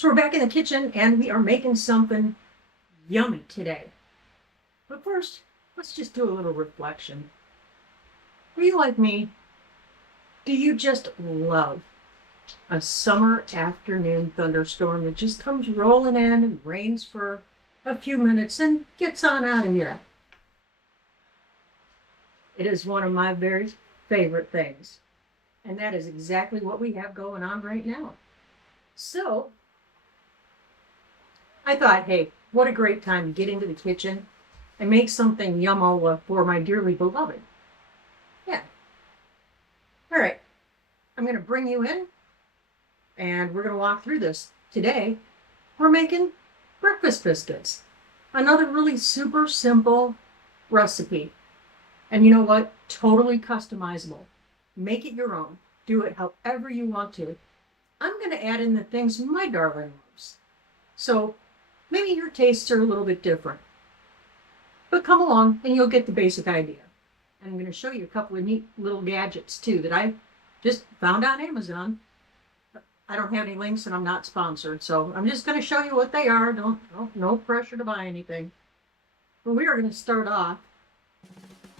So we're back in the kitchen and we are making something yummy today. But first, let's just do a little reflection. Are you like me? Do you just love a summer afternoon thunderstorm that just comes rolling in and rains for a few minutes and gets on out of here? It is one of my very favorite things. And that is exactly what we have going on right now. So I thought, hey, what a great time to get into the kitchen and make something yummola for my dearly beloved. Yeah. All right. I'm going to bring you in and we're going to walk through this. Today, we're making breakfast biscuits. Another really super simple recipe. And you know what? Totally customizable. Make it your own. Do it however you want to. I'm going to add in the things my darling loves. So maybe your tastes are a little bit different. But come along and you'll get the basic idea. And I'm going to show you a couple of neat little gadgets too that I just found on Amazon. I don't have any links and I'm not sponsored, so I'm just going to show you what they are. No pressure to buy anything. But we are going to start off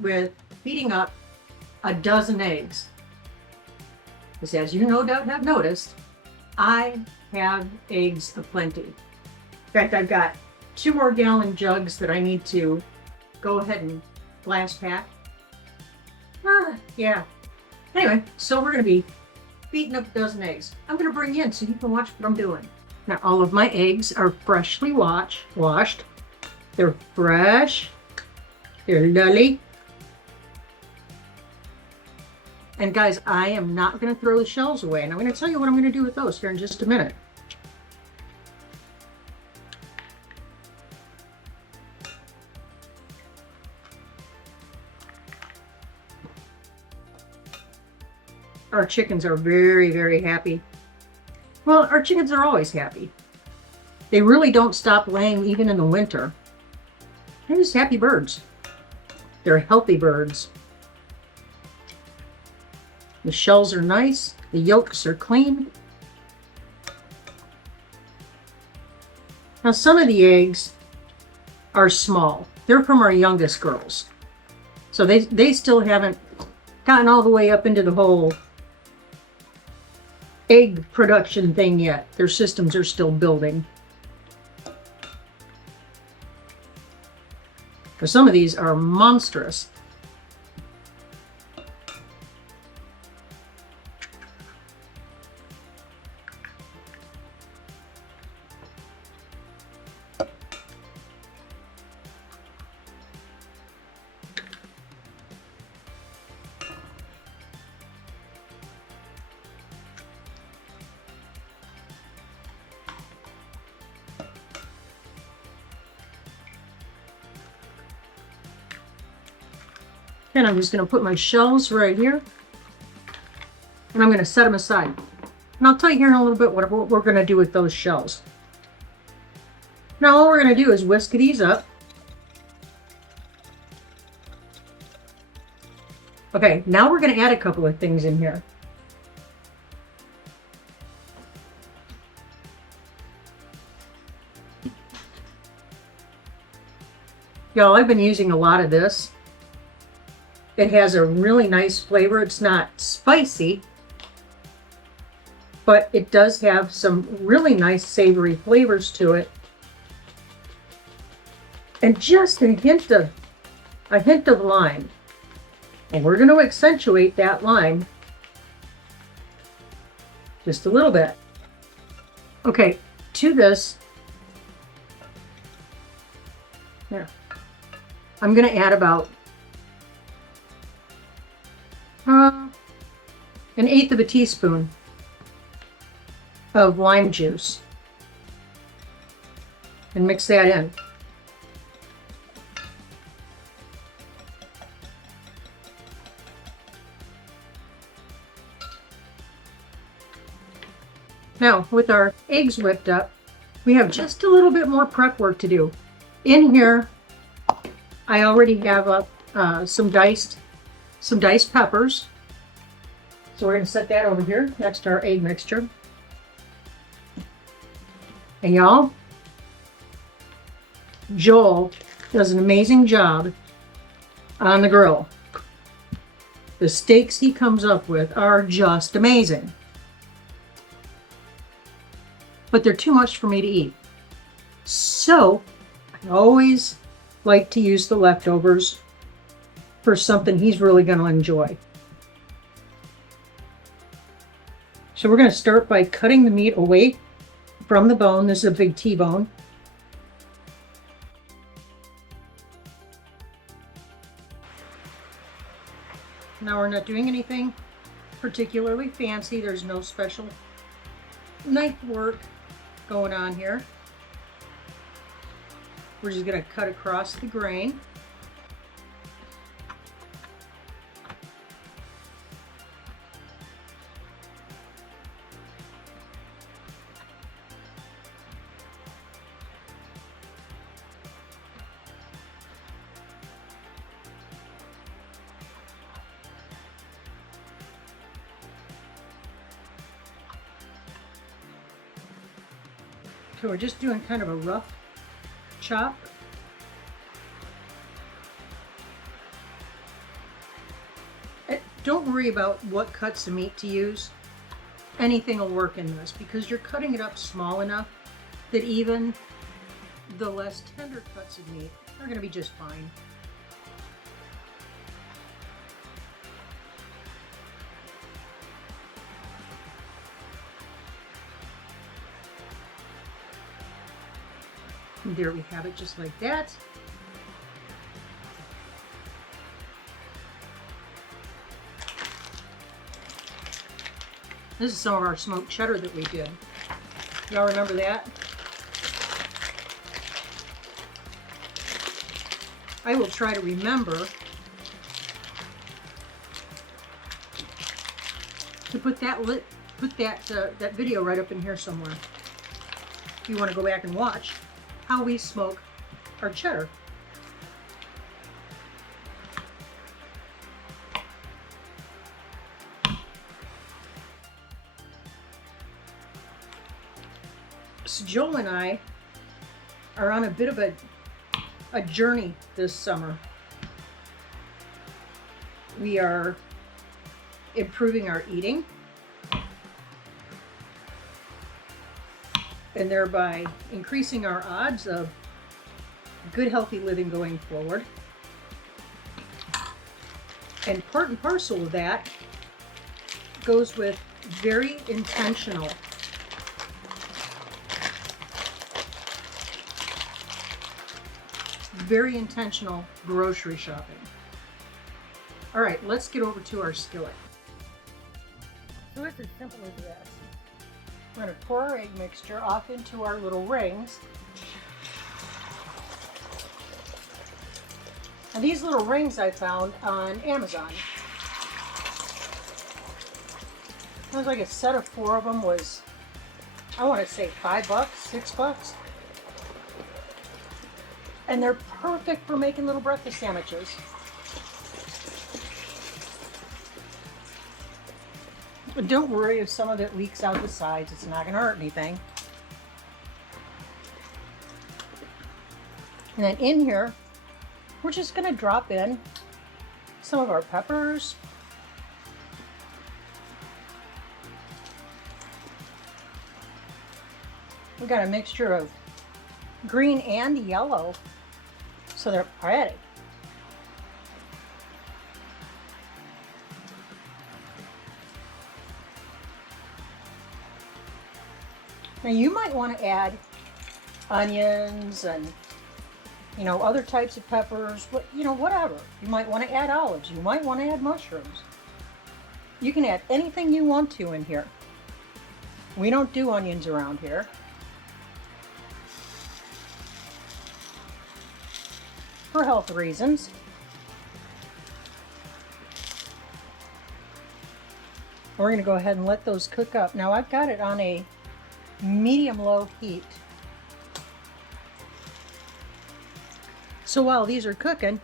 with beating up a dozen eggs. Because as you no doubt have noticed, I have eggs aplenty. In fact, I've got 2 more gallon jugs that I need to go ahead and glass pack. Yeah. Anyway, so we're going to be beating up a dozen eggs. I'm going to bring you in so you can watch what I'm doing. Now, all of my eggs are freshly washed. They're fresh. They're lolly. And guys, I am not going to throw the shells away. And I'm going to tell you what I'm going to do with those here in just a minute. Our chickens are very, very happy. Well, our chickens are always happy. They really don't stop laying even in the winter. They're just happy birds. They're healthy birds. The shells are nice. The yolks are clean. Now, some of the eggs are small. They're from our youngest girls. So they still haven't gotten all the way up into the whole egg production thing yet. Their systems are still building. But some of these are monstrous. And I'm just going to put my shells right here. And I'm going to set them aside. And I'll tell you here in a little bit what we're going to do with those shells. Now all we're going to do is whisk these up. Okay, now we're going to add a couple of things in here. Y'all, I've been using a lot of this. It has a really nice flavor. It's not spicy, but it does have some really nice savory flavors to it. And just a hint of lime. And we're going to accentuate that lime just a little bit. Okay, to this, there, I'm going to add about 1/8 of a teaspoon of lime juice and mix that in. Now, with our eggs whipped up, we have just a little bit more prep work to do. In here, I already have up some diced peppers. So we're going to set that over here next to our egg mixture. And y'all, Joel does an amazing job on the grill. The steaks he comes up with are just amazing. But they're too much for me to eat. So I always like to use the leftovers for something he's really going to enjoy. So we're going to start by cutting the meat away from the bone. This is a big T-bone. Now we're not doing anything particularly fancy. There's no special knife work going on here. We're just going to cut across the grain. So we're just doing kind of a rough chop. Don't worry about what cuts of meat to use. Anything will work in this because you're cutting it up small enough that even the less tender cuts of meat are going to be just fine. And there we have it, just like that. This is some of our smoked cheddar that we did. Y'all remember that? I will try to remember to put that video right up in here somewhere. If you want to go back and watch how we smoke our cheddar. So Joel and I are on a bit of a journey this summer. We are improving our eating and thereby increasing our odds of good, healthy living going forward. And part and parcel of that goes with very intentional grocery shopping. All right, let's get over to our skillet. So it's as simple as this. We're going to pour our egg mixture off into our little rings. And these little rings I found on Amazon. It was like a set of 4 of them was, I want to say $5, $6. And they're perfect for making little breakfast sandwiches. But don't worry if some of it leaks out the sides. It's not going to hurt anything. And then in here, we're just going to drop in some of our peppers. We got a mixture of green and yellow, so they're pretty. Now you might want to add onions and other types of peppers, whatever. You might want to add olives. You might want to add mushrooms. You can add anything you want to in here. We don't do onions around here. For health reasons. We're going to go ahead and let those cook up. Now I've got it on a medium-low heat. So while these are cooking,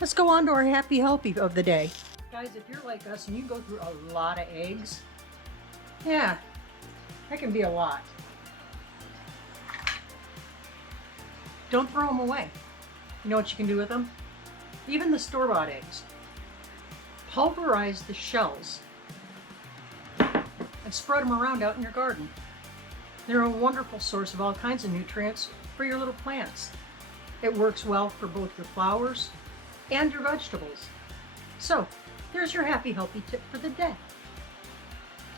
let's go on to our happy healthy of the day. Guys, if you're like us and you go through a lot of eggs, yeah, that can be a lot. Don't throw them away. You know what you can do with them? Even the store-bought eggs. Pulverize the shells and spread them around out in your garden. They're a wonderful source of all kinds of nutrients for your little plants. It works well for both your flowers and your vegetables. So, there's your happy, healthy tip for the day.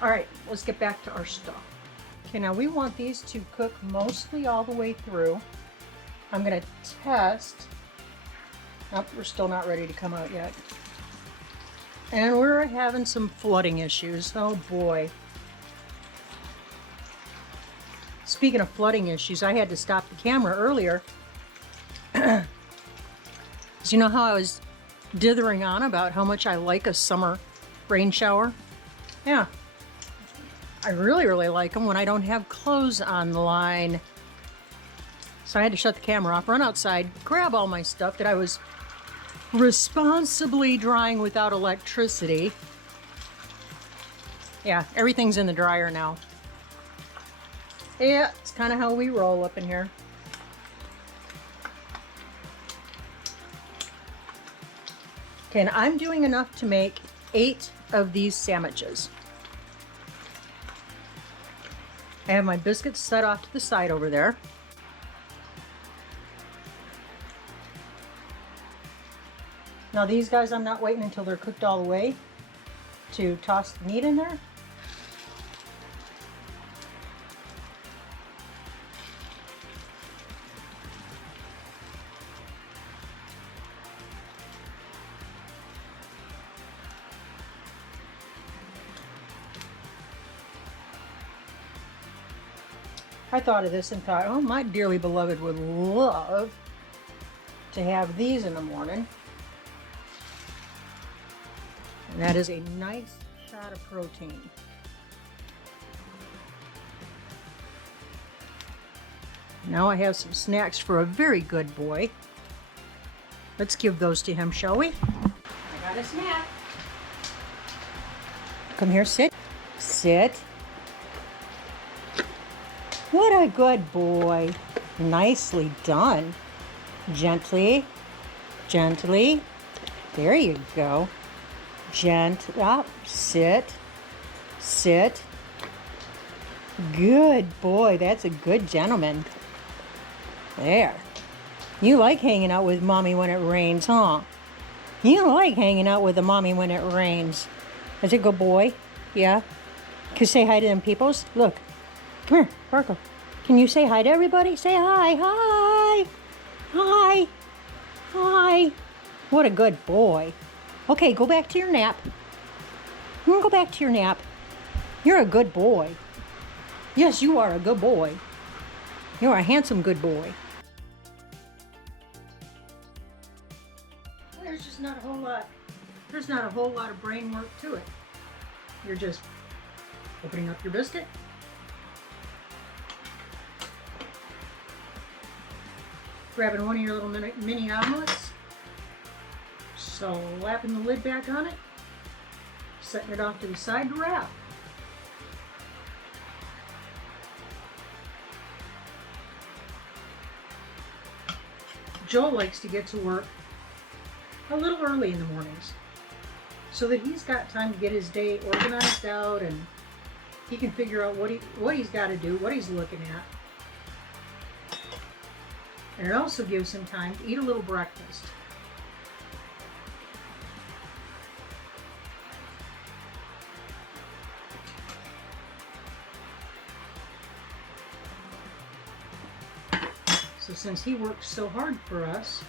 All right, let's get back to our stuff. Okay, now we want these to cook mostly all the way through. I'm gonna test. Oh, we're still not ready to come out yet. And we're having some flooding issues. Oh boy. Speaking of flooding issues, I had to stop the camera earlier. So you know how I was dithering on about how much I like a summer rain shower? Yeah. I really, really like them when I don't have clothes on the line. So I had to shut the camera off, run outside, grab all my stuff that I was responsibly drying without electricity. Yeah, everything's in the dryer now. Yeah, it's kind of how we roll up in here. Okay, and I'm doing enough to make 8 of these sandwiches. I have my biscuits set off to the side over there. Now these guys, I'm not waiting until they're cooked all the way to toss the meat in there. I thought of this and thought, oh, my dearly beloved would love to have these in the morning. And that is a nice shot of protein. Now I have some snacks for a very good boy. Let's give those to him, shall we? I got a snack. Come here, sit. Sit. What a good boy. Nicely done. Gently. Gently. There you go. Gently. Up. Sit. Sit. Good boy. That's a good gentleman. There. You like hanging out with Mommy when it rains, huh? You like hanging out with the Mommy when it rains. Is it a good boy? Yeah? Can you say hi to them peoples? Look. Come here, Sparkle. Can you say hi to everybody? Say hi. Hi. Hi. Hi. What a good boy. Okay, go back to your nap. Go back to your nap. You're a good boy. Yes, you are a good boy. You're a handsome good boy. There's just not a whole lot. There's not a whole lot of brain work to it. You're just opening up your biscuit. Grabbing one of your little mini omelets, slapping the lid back on it, setting it off to the side to wrap. Joel likes to get to work a little early in the mornings so that he's got time to get his day organized out and he can figure out what he's got to do, what he's looking at. And it also gives him time to eat a little breakfast. So since he works so hard for us,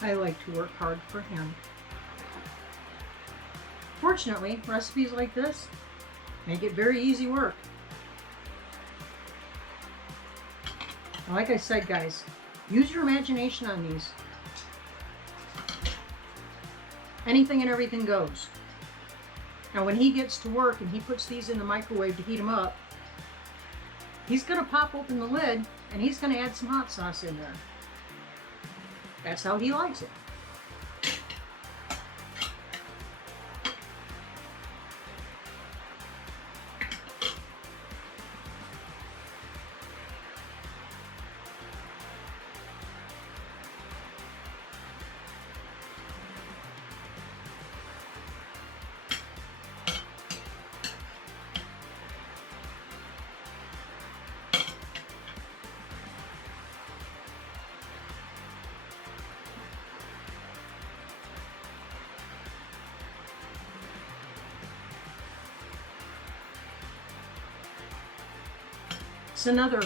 I like to work hard for him. Fortunately, recipes like this make it very easy work. Like I said, guys, use your imagination on these. Anything and everything goes. Now, when he gets to work and he puts these in the microwave to heat them up, he's going to pop open the lid and he's going to add some hot sauce in there. That's how he likes it. It's another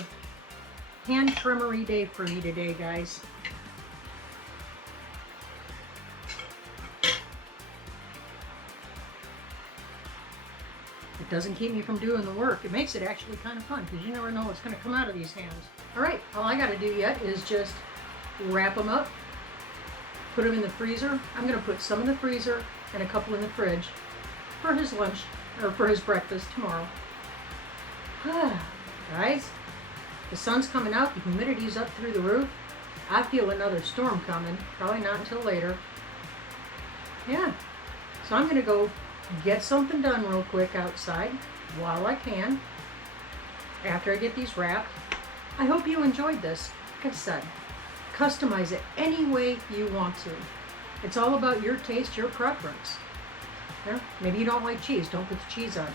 hand trimmery day for me today, guys. It doesn't keep me from doing the work. It makes it actually kind of fun because you never know what's going to come out of these hands. All right, all I got to do yet is just wrap them up, put them in the freezer. I'm going to put some in the freezer and a couple in the fridge for his lunch or for his breakfast tomorrow. Guys, the sun's coming out, the humidity's up through the roof. I feel another storm coming, probably not until later. Yeah, so I'm going to go get something done real quick outside while I can after I get these wrapped. I hope you enjoyed this. Like I said, customize it any way you want to. It's all about your taste, your preference. Yeah? Maybe you don't like cheese, don't put the cheese on.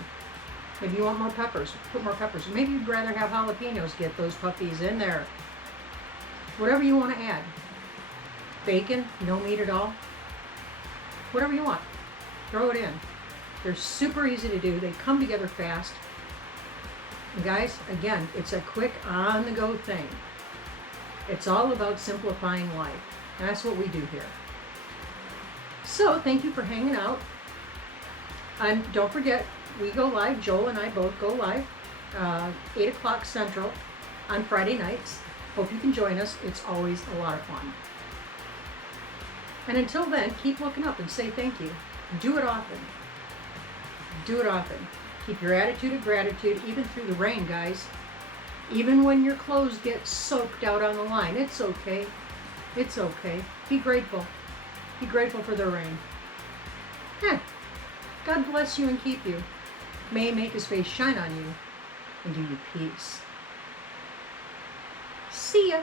Maybe you want more peppers, put more peppers. Maybe you'd rather have jalapenos, get those puppies in there. Whatever you want to add. Bacon, no meat at all. Whatever you want, throw it in. They're super easy to do. They come together fast. And guys, again, it's a quick on-the-go thing. It's all about simplifying life. And that's what we do here. So, thank you for hanging out. And don't forget, we go live. Joel and I both go live 8 o'clock Central on Friday nights. Hope you can join us. It's always a lot of fun. And until then, keep looking up and say thank you. Do it often. Do it often. Keep your attitude of gratitude even through the rain, guys. Even when your clothes get soaked out on the line, it's okay. It's okay. Be grateful. Be grateful for the rain. God bless you and keep you. May He make His face shine on you and give you peace. See ya.